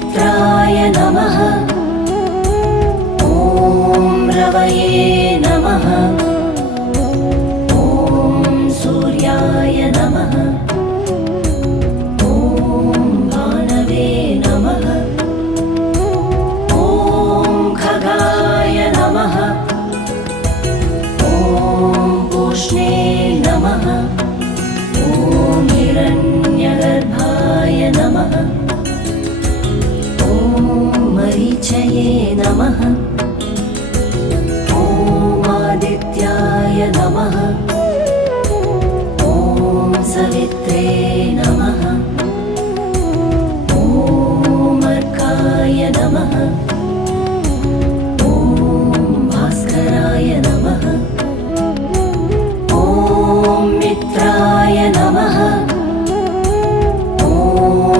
सुमित्राय नमः। ॐ रवये नमः। ॐ सूर्याय नमः। ॐ भानवे नमः। ॐ खगाय नमः। ॐ पूष्णे नमः। ॐ हिरण्यगर्भाय नमः। ॐ मरीचये नमः। ॐ आदित्याय नमः। ॐ सवित्रे